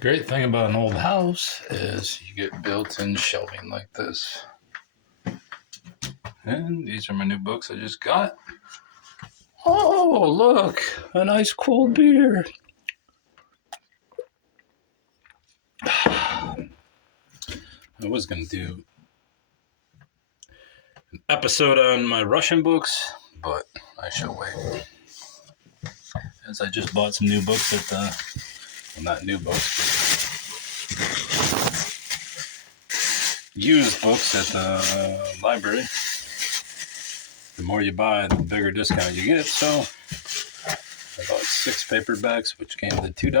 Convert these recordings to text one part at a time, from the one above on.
Great thing about an old house is you get built-in shelving like this. And these are my new books I just got. Oh, look, a nice cold beer. I was going to do an episode on my Russian books, but I shall wait. As I just bought some new books at the, well, not new books, but used books at the library. The more you buy, the bigger discount you get. So I bought 6 paperbacks, which came to $2.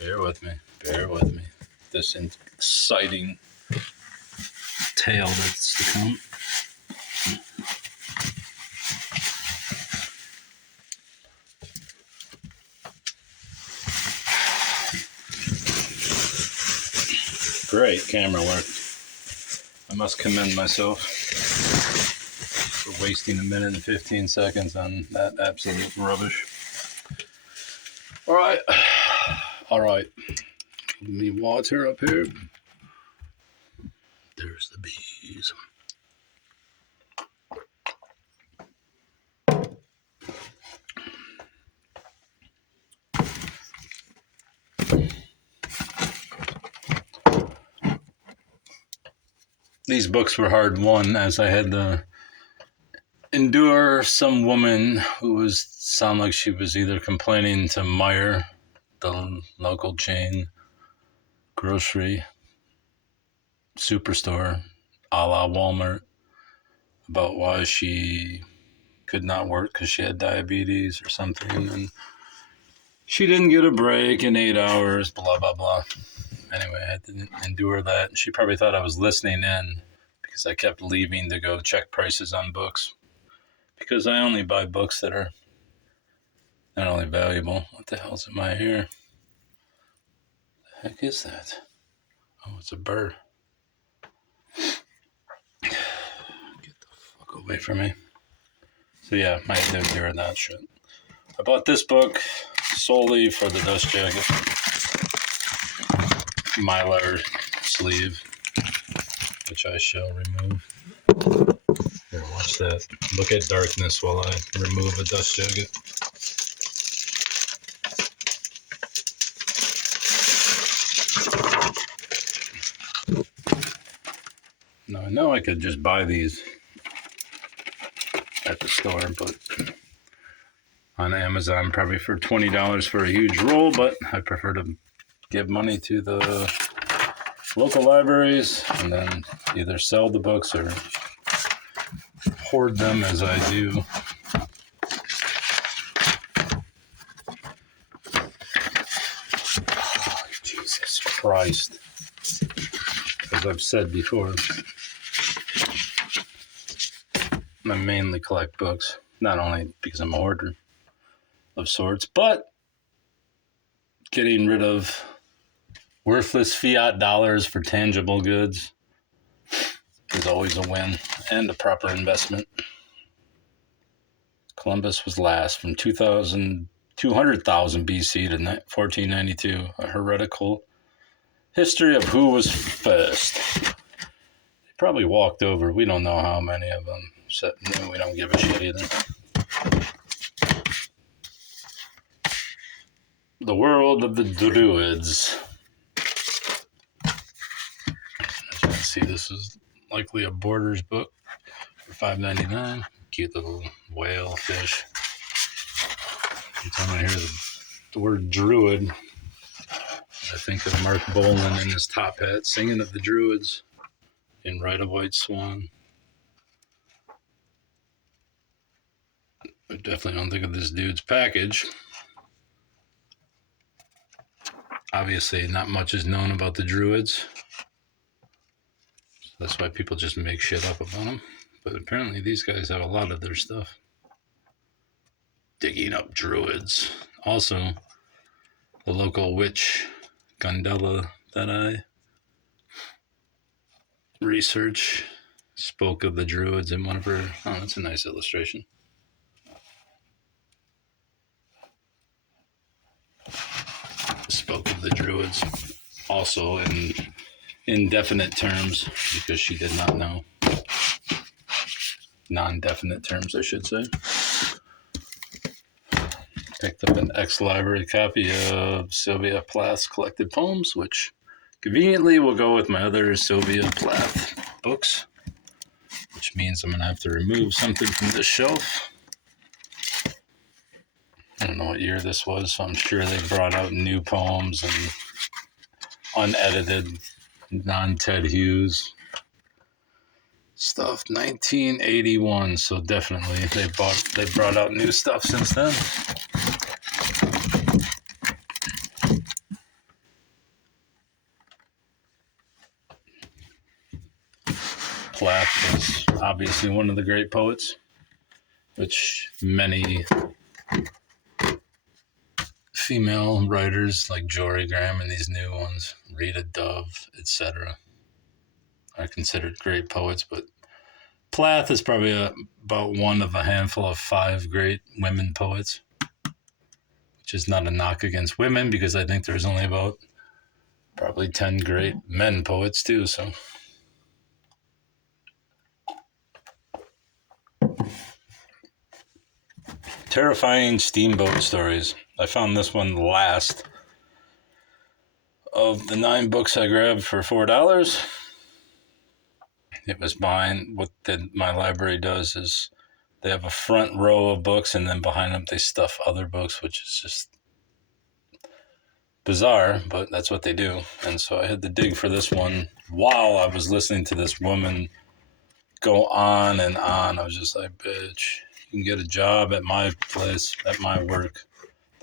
Bear with me. Bear with me. This exciting tale that's to come. Great camera work. I must commend myself for wasting 1 minute and 15 seconds on that absolute rubbish. All right. Let me water up here. There's the bees. These books were hard won, as I had to endure some woman who was sound like she was either complaining to Meijer, the local chain grocery superstore, a la Walmart, about why she could not work because she had diabetes or something, and she didn't get a break in 8 hours, blah, blah, blah. Anyway, I had to endure that. She probably thought I was listening in because I kept leaving to go check prices on books. Because I only buy books that are not only valuable. What the hell's in my ear? The heck is that? Oh, it's a bird. Get the fuck away from me. So yeah, I had to endure that shit. I bought this book solely for the dust jacket. Mylar sleeve, which I shall remove. Here, watch that. Look at darkness while I remove a dust jacket. Now, I know I could just buy these at the store, but on Amazon, probably for $20 for a huge roll, but I prefer to give money to the local libraries and then either sell the books or hoard them as I do. Oh, Jesus Christ. As I've said before, I mainly collect books, not only because I'm a hoarder of sorts, but getting rid of worthless fiat dollars for tangible goods is always a win and a proper investment. Columbus was last from 200,000 BC to 1492, a heretical history of who was first. They probably walked over, we don't know how many of them, except no, we don't give a shit either. The world of the Druids. As you can see, this is likely a Borders book for $5.99. Cute little whale fish. Every time I hear the word Druid, I think of Mark Bolan in his top hat singing of the Druids in Ride a White Swan. I definitely don't think of this dude's package. Obviously, not much is known about the Druids. That's why people just make shit up about them. But apparently these guys have a lot of their stuff. Digging up Druids. Also, the local witch, Gundella, that I research spoke of the Druids in one of her. Oh, that's a nice illustration. Spoke of the Druids also in indefinite terms because she did not know. Non-definite terms, I should say. Picked up an ex-library copy of Sylvia Plath's collected poems, which conveniently will go with my other Sylvia Plath books, which means I'm going to have to remove something from this shelf. I don't know what year this was, so I'm sure they brought out new poems and unedited, non-Ted Hughes stuff. 1981, so definitely they brought out new stuff since then. Plath was obviously one of the great poets, which many female writers like Jory Graham and these new ones, Rita Dove, etc., are considered great poets. But Plath is probably about one of a handful of 5 great women poets, which is not a knock against women because I think there's only about probably 10 great men poets too. So Terrifying Steamboat Stories. I found this one last of the 9 books I grabbed for $4. It was mine. What my library does is they have a front row of books, and then behind them they stuff other books, which is just bizarre, but that's what they do. And so I had to dig for this one while I was listening to this woman go on and on. I was just like, bitch, you can get a job at my place, at my work.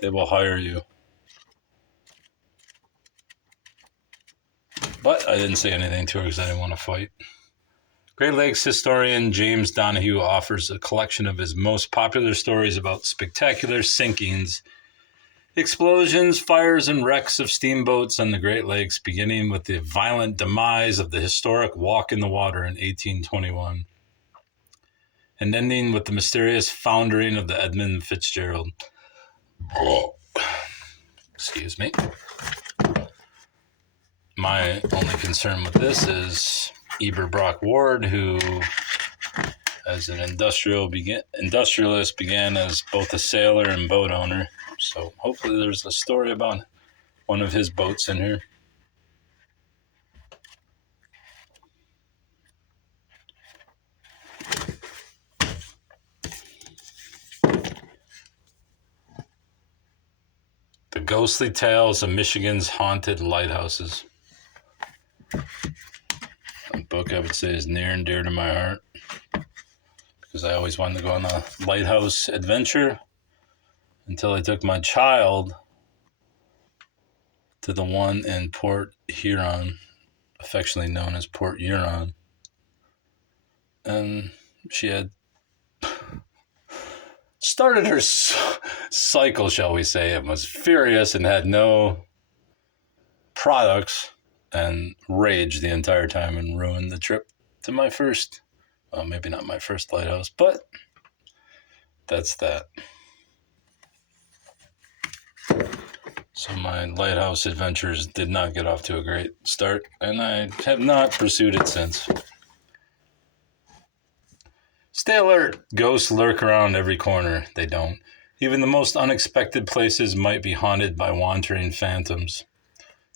They will hire you. But I didn't say anything to her because I didn't want to fight. Great Lakes historian James Donahue offers a collection of his most popular stories about spectacular sinkings, explosions, fires, and wrecks of steamboats on the Great Lakes, beginning with the violent demise of the historic Walk in the Water in 1821, and ending with the mysterious foundering of the Edmund Fitzgerald. Excuse me. My only concern with this is Eber Brock Ward, who, as an industrialist, began as both a sailor and boat owner. So hopefully there's a story about one of his boats in here. The Ghostly Tales of Michigan's Haunted Lighthouses. A book I would say is near and dear to my heart because I always wanted to go on a lighthouse adventure until I took my child to the one in Port Huron, affectionately known as Port Huron. And she had started her cycle, shall we say, and was furious and had no products and raged the entire time and ruined the trip to my first, well, maybe not my first lighthouse, but that's that. So my lighthouse adventures did not get off to a great start, and I have not pursued it since. Stay alert. Ghosts lurk around every corner. They don't. Even the most unexpected places might be haunted by wandering phantoms.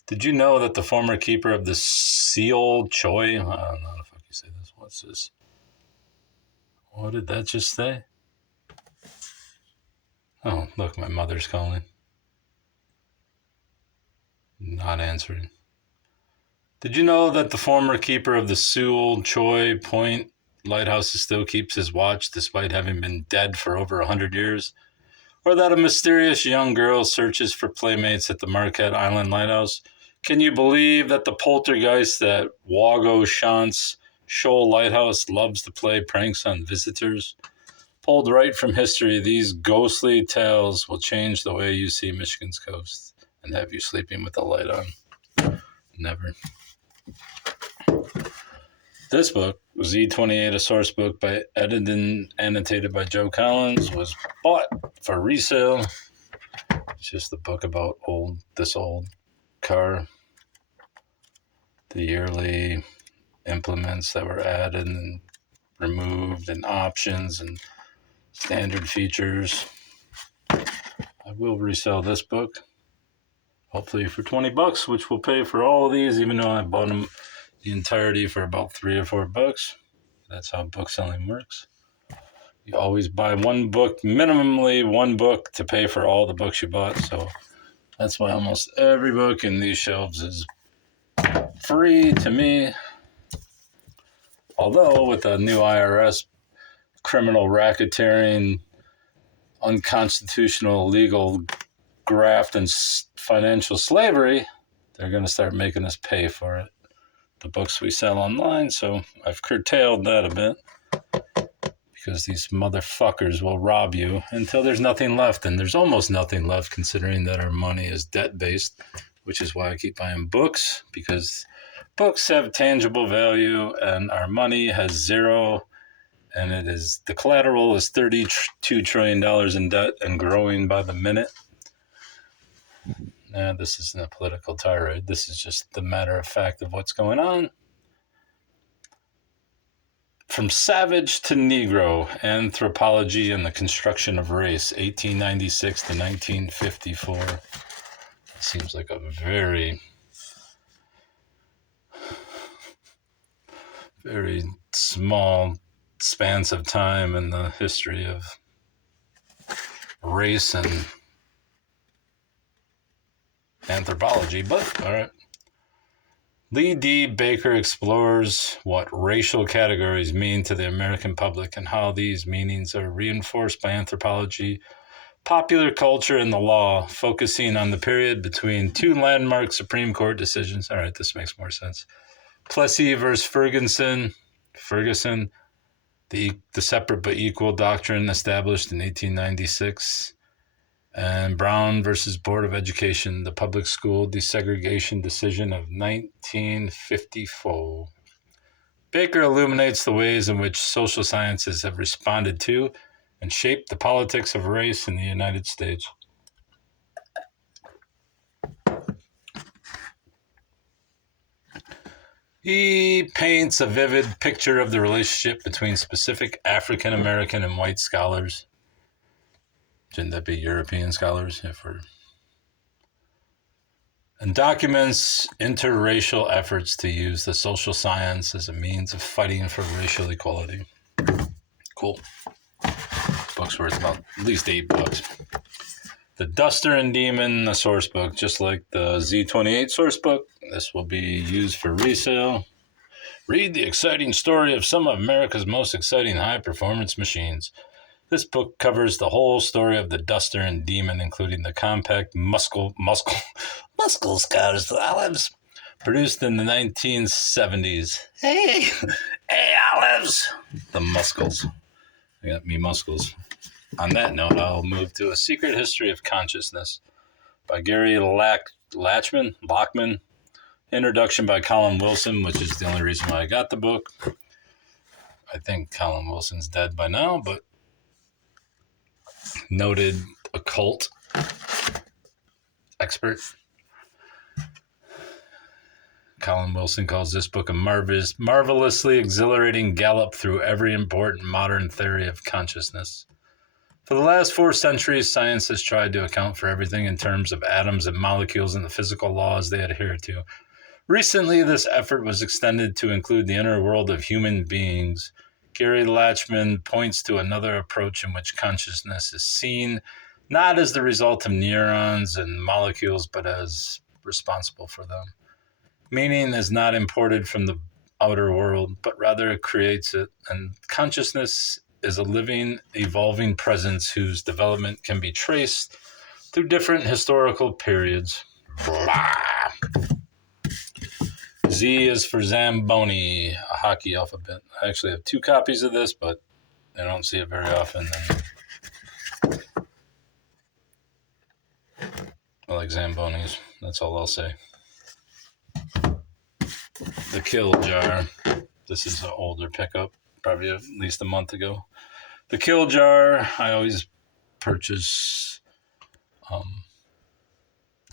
Did you know that the former keeper of the Seol Choi... I don't know how the fuck you say this. What's this? What did that just say? Oh, look, my mother's calling. Not answering. Did you know that the former keeper of the Seol Choi Point lighthouse still keeps his watch despite having been dead for over 100 years? Or that a mysterious young girl searches for playmates at the Marquette Island Lighthouse? Can you believe that the poltergeist at Wago Shant's Shoal Lighthouse loves to play pranks on visitors? Pulled right from history, these ghostly tales will change the way you see Michigan's coast and have you sleeping with the light on. Never. This book, Z28, a source book by edited and annotated by Joe Collins, was bought for resale. It's just a book about this old car, the yearly implements that were added and removed, and options and standard features. I will resell this book, hopefully for $20, which will pay for all of these, even though I bought them the entirety for about $3 or $4. That's how book selling works. You always buy one book, minimally one book, to pay for all the books you bought. So that's why almost every book in these shelves is free to me. Although with the new IRS criminal racketeering, unconstitutional legal graft, and financial slavery, they're going to start making us pay for it, the books we sell online. So I've curtailed that a bit, because these motherfuckers will rob you until there's nothing left. And there's almost nothing left, considering that our money is debt-based, which is why I keep buying books, because books have tangible value and our money has zero. And the collateral is $32 trillion in debt and growing by the minute. Now, this isn't a political tirade. This is just the matter of fact of what's going on. From Savage to Negro, Anthropology and the Construction of Race, 1896 to 1954. Seems like a very, very small spans of time in the history of race and anthropology, but all right. Lee D. Baker explores what racial categories mean to the American public and how these meanings are reinforced by anthropology, popular culture, and the law, focusing on the period between two landmark Supreme Court decisions. All right, this makes more sense. Plessy versus Ferguson, the separate but equal doctrine established in 1896. And Brown versus Board of Education, the public school desegregation decision of 1954. Baker illuminates the ways in which social sciences have responded to and shaped the politics of race in the United States. He paints a vivid picture of the relationship between specific African American and white scholars. Shouldn't that be European scholars? And documents interracial efforts to use the social science as a means of fighting for racial equality. Cool. Book's worth about at least $8. The Duster and Demon, a source book, just like the Z28 source book. This will be used for resale. Read the exciting story of some of America's most exciting high-performance machines. This book covers the whole story of the Duster and Demon, including the compact muscle cars Olives, produced in the 1970s. Hey, Olives! The muscles. I got me muscles. On that note, I'll move to A Secret History of Consciousness by Gary Lachman. Introduction by Colin Wilson, which is the only reason why I got the book. I think Colin Wilson's dead by now, but noted occult expert. Colin Wilson calls this book a marvelously exhilarating gallop through every important modern theory of consciousness. For the last 4 centuries, science has tried to account for everything in terms of atoms and molecules and the physical laws they adhere to. Recently, this effort was extended to include the inner world of human beings. Gary Lachman points to another approach in which consciousness is seen not as the result of neurons and molecules, but as responsible for them. Meaning is not imported from the outer world, but rather it creates it. And consciousness is a living, evolving presence whose development can be traced through different historical periods. Blah. Z is for Zamboni, a hockey alphabet. I actually have 2 copies of this, but I don't see it very often. I like Zambonis. That's all I'll say. The Kill Jar. This is an older pickup, probably at least a month ago. The Kill Jar, I always purchase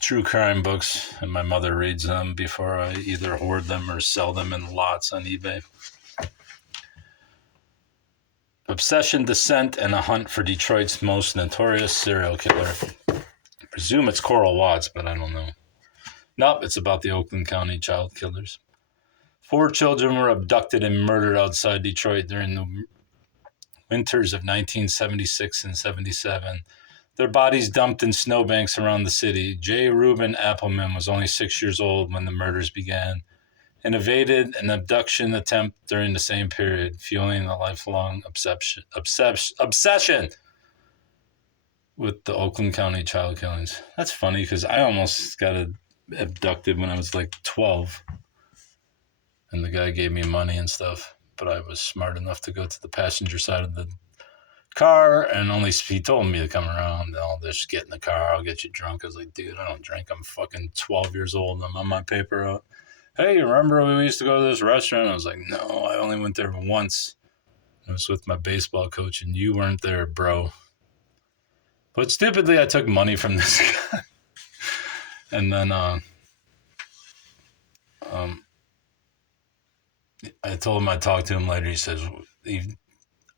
true crime books, and my mother reads them before I either hoard them or sell them in lots on eBay. Obsession, Descent, and a Hunt for Detroit's Most Notorious Serial Killer. I presume it's Coral Watts, but I don't know. Nope, it's about the Oakland County child killers. 4 children were abducted and murdered outside Detroit during the winters of 1976 and 77. Their bodies dumped in snowbanks around the city. J. Reuben Appleman was only 6 years old when the murders began and evaded an abduction attempt during the same period, fueling a lifelong obsession with the Oakland County child killings. That's funny because I almost got abducted when I was like 12. And the guy gave me money and stuff, but I was smart enough to go to the passenger side of the car, and only he told me to come around. I'll just get in the car. I'll get you drunk. I was like, dude, I don't drink. I'm fucking 12 years old. I'm on my paper out. Hey, remember we used to go to this restaurant? I was like, no, I only went there once. I was with my baseball coach, and you weren't there, bro. But stupidly, I took money from this guy. And then I told him I'd talk to him later. He says,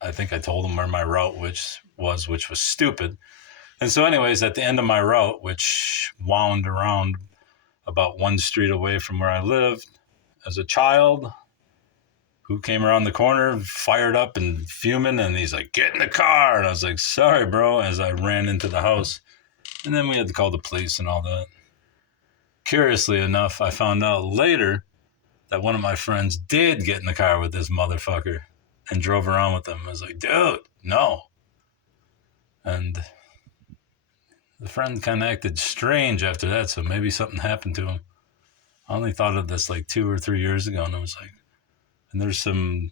I think I told him where my route which was stupid. And so anyways, at the end of my route, which wound around about 1 street away from where I lived as a child, who came around the corner, fired up and fuming, and he's like, get in the car. And I was like, sorry, bro, as I ran into the house. And then we had to call the police and all that. Curiously enough, I found out later that one of my friends did get in the car with this motherfucker and drove around with him. I was like, dude, no. And the friend kind of acted strange after that, so maybe something happened to him. I only thought of this like 2 or 3 years ago, and I was like, and there's some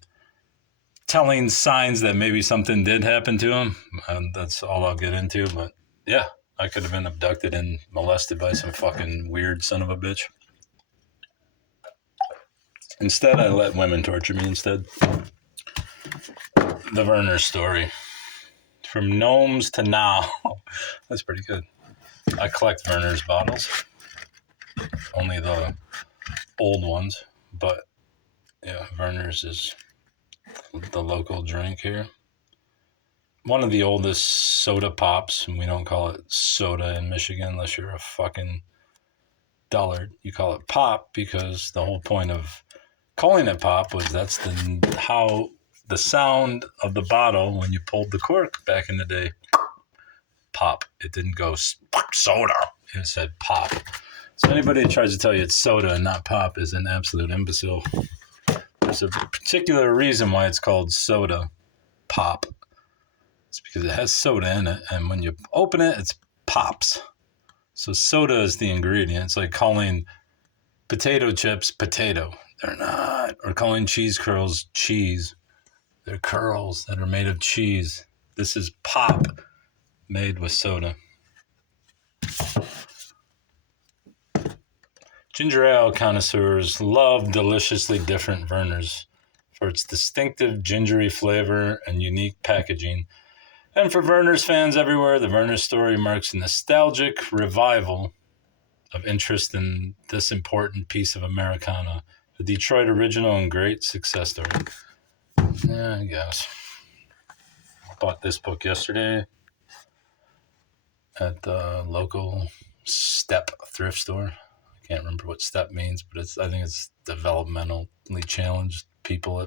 telling signs that maybe something did happen to him, and that's all I'll get into. But yeah, I could have been abducted and molested by some fucking weird son of a bitch. Instead, I let women torture me instead. The Werner story. From gnomes to now. That's pretty good. I collect Werner's bottles. Only the old ones. But yeah, Werner's is the local drink here. One of the oldest soda pops, and we don't call it soda in Michigan unless you're a fucking dullard. You call it pop because the whole point of calling it pop was that's how the sound of the bottle when you pulled the cork back in the day. Pop. It didn't go soda. It said pop. So anybody that tries to tell you it's soda and not pop is an absolute imbecile. There's a particular reason why it's called soda pop. It's because it has soda in it, and when you open it, it's pops. So soda is the ingredient. It's like calling potato chips potato. They're not. Or calling cheese curls cheese. They're curls that are made of cheese. This is pop made with soda. Ginger ale connoisseurs love deliciously different Werner's for its distinctive gingery flavor and unique packaging. And for Werner's fans everywhere, the Werner story marks a nostalgic revival of interest in this important piece of Americana, the Detroit original and great success story. Yeah, I guess. I bought this book yesterday at the local Step thrift store. I can't remember what Step means, but I think it's developmentally challenged people.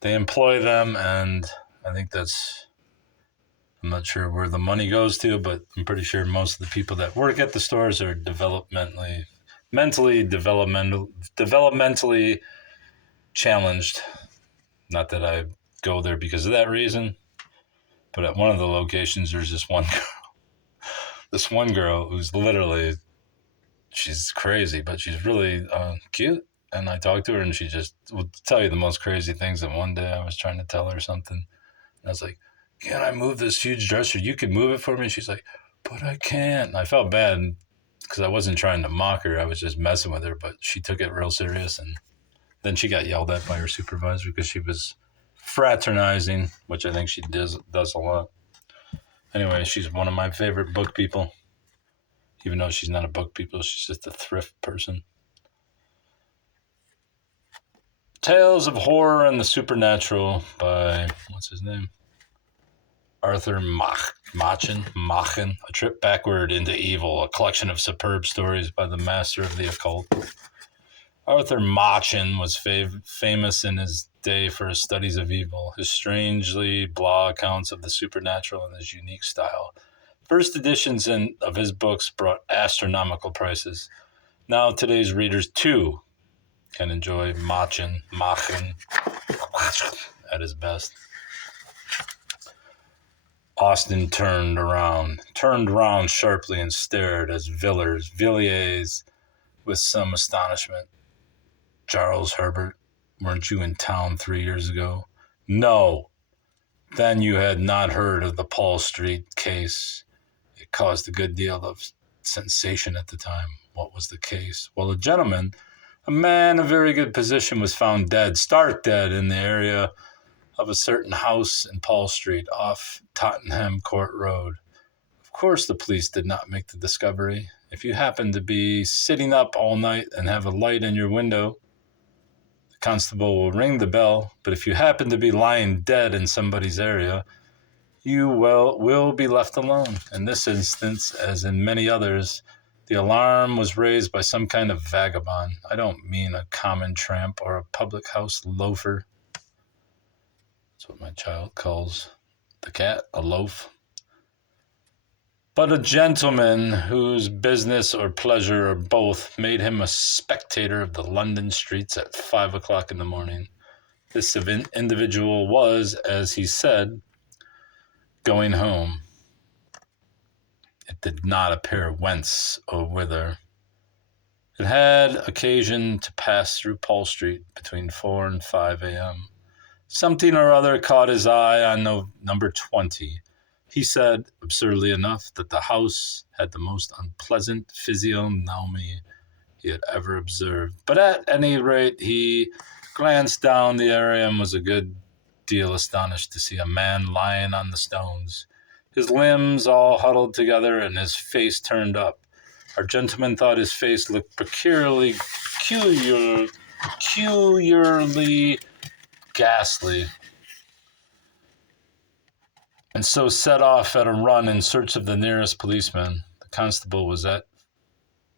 They employ them, and I think I'm not sure where the money goes to, but I'm pretty sure most of the people that work at the stores are developmentally challenged. Not that I go there because of that reason, but at one of the locations, there's this one girl who's literally, she's crazy, but she's really cute. And I talked to her, and she just would tell you the most crazy things. And one day I was trying to tell her something, and I was like, can I move this huge dresser? You can move it for me. And she's like, but I can't. And I felt bad because I wasn't trying to mock her. I was just messing with her, but she took it real serious. And Then she got yelled at by her supervisor because she was fraternizing, which I think she does a lot. Anyway, she's one of my favorite book people. Even though she's not a book people, she's just a thrift person. Tales of Horror and the Supernatural by, what's his name? Arthur Machen. A Trip Backward into Evil, a collection of superb stories by the master of the occult. Arthur Machen was famous in his day for his studies of evil, his strangely blah accounts of the supernatural, and his unique style. First editions of his books brought astronomical prices. Now today's readers, too, can enjoy Machen at his best. Austin turned round sharply and stared as Villiers, with some astonishment. Charles Herbert, weren't you in town 3 years ago? No. Then you had not heard of the Paul Street case. It caused a good deal of sensation at the time. What was the case? Well, a man of very good position, was found stark dead in the area of a certain house in Paul Street off Tottenham Court Road. Of course, the police did not make the discovery. If you happen to be sitting up all night and have a light in your window, the constable will ring the bell, but if you happen to be lying dead in somebody's area, you will be left alone. In this instance, as in many others, the alarm was raised by some kind of vagabond. I don't mean a common tramp or a public house loafer. That's what my child calls the cat, a loaf. But a gentleman whose business or pleasure or both made him a spectator of the London streets at 5 o'clock in the morning. This individual was, as he said, going home. It did not appear whence or whither. It had occasion to pass through Paul Street between 4 and 5 a.m. Something or other caught his eye on number 20. He said, absurdly enough, that the house had the most unpleasant physiognomy he had ever observed. But at any rate, he glanced down the area and was a good deal astonished to see a man lying on the stones, his limbs all huddled together and his face turned up. Our gentleman thought his face looked peculiarly ghastly, and so set off at a run in search of the nearest policeman. The constable was at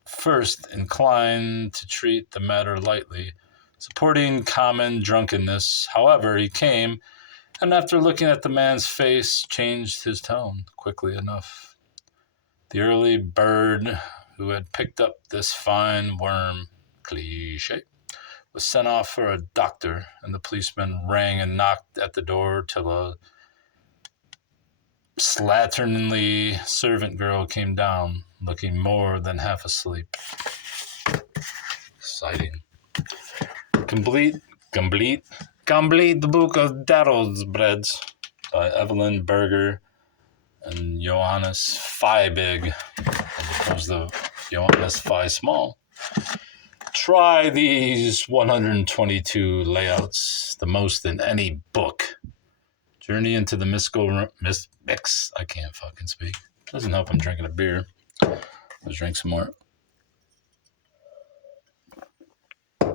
first inclined to treat the matter lightly, supporting common drunkenness. However, he came, and after looking at the man's face, changed his tone quickly enough. The early bird who had picked up this fine worm, cliché, was sent off for a doctor, and the policeman rang and knocked at the door till a slatternly servant girl came down, looking more than half asleep. Exciting. Complete the Book of Darrow's Breads by Evelyn Berger and Johannes Fiebig, as opposed to Johannes Phi Small. Try these 122 layouts, the most in any book. Journey into the mystical mix. I can't fucking speak. Doesn't help I'm drinking a beer. Let's drink some more. A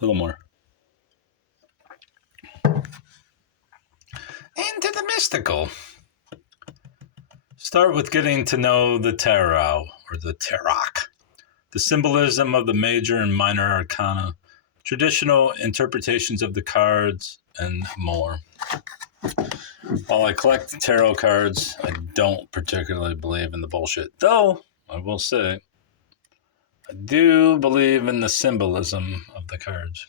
little more. Into the mystical. Start with getting to know the tarot, or the tarot, the symbolism of the major and minor arcana, traditional interpretations of the cards, and more. While I collect tarot cards, I don't particularly believe in the bullshit. Though, I will say, I do believe in the symbolism of the cards,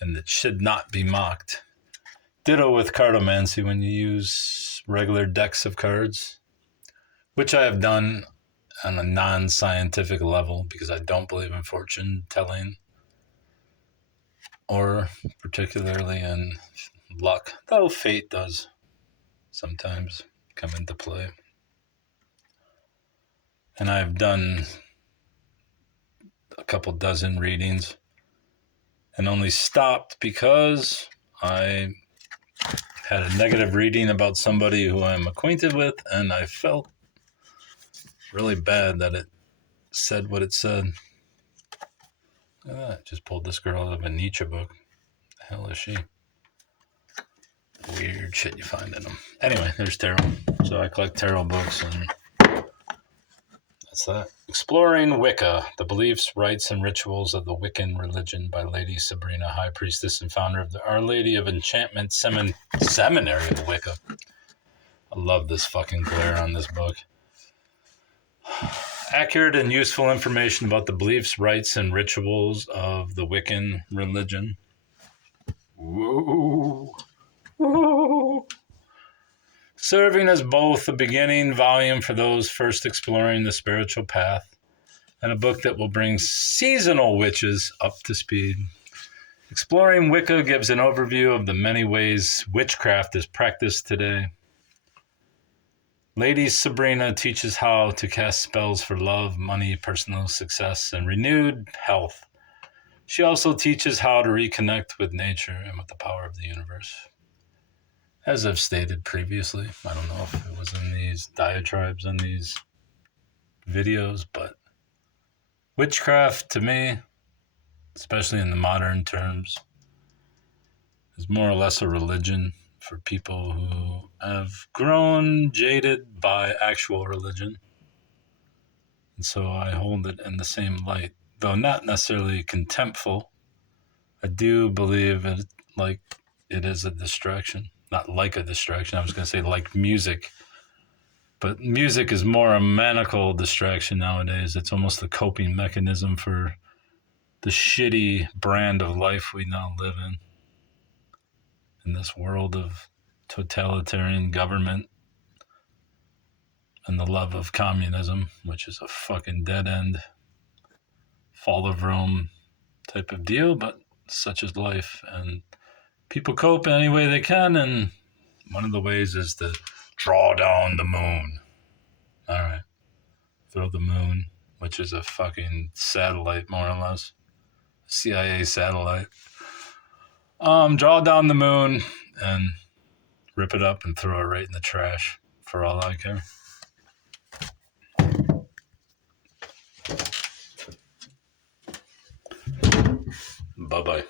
and it should not be mocked. Ditto with cartomancy when you use regular decks of cards, which I have done on a non-scientific level because I don't believe in fortune telling or particularly in luck, though fate does sometimes come into play. And I've done a couple dozen readings and only stopped because I had a negative reading about somebody who I'm acquainted with, and I felt really bad that it said what it said. Look at that. Just pulled this girl out of a Nietzsche book. The hell is she? Weird shit you find in them. Anyway, there's tarot. So I collect tarot books, and that's that. Exploring Wicca, the beliefs, rites, and rituals of the Wiccan religion by Lady Sabrina, High Priestess and founder of the Our Lady of Enchantment Seminary of Wicca. I love this fucking glare on this book. Accurate and useful information about the beliefs, rites, and rituals of the Wiccan religion. Whoa. Whoa. Serving as both a beginning volume for those first exploring the spiritual path and a book that will bring seasonal witches up to speed. Exploring Wicca gives an overview of the many ways witchcraft is practiced today. Lady Sabrina teaches how to cast spells for love, money, personal success, and renewed health. She also teaches how to reconnect with nature and with the power of the universe. As I've stated previously, I don't know if it was in these diatribes in these videos, but witchcraft to me, especially in the modern terms, is more or less a religion for people who have grown jaded by actual religion. And so I hold it in the same light, though not necessarily contemptful. I do believe it is a distraction. Not like a distraction. I was going to say like music. But music is more a maniacal distraction nowadays. It's almost a coping mechanism for the shitty brand of life we now live in this world of totalitarian government and the love of communism, which is a fucking dead end, fall of Rome type of deal, but such is life. And people cope any way they can, and one of the ways is to draw down the moon. All right. Throw the moon, which is a fucking satellite, more or less. CIA satellite. Draw down the moon and rip it up and throw it right in the trash for all I care. Bye-bye.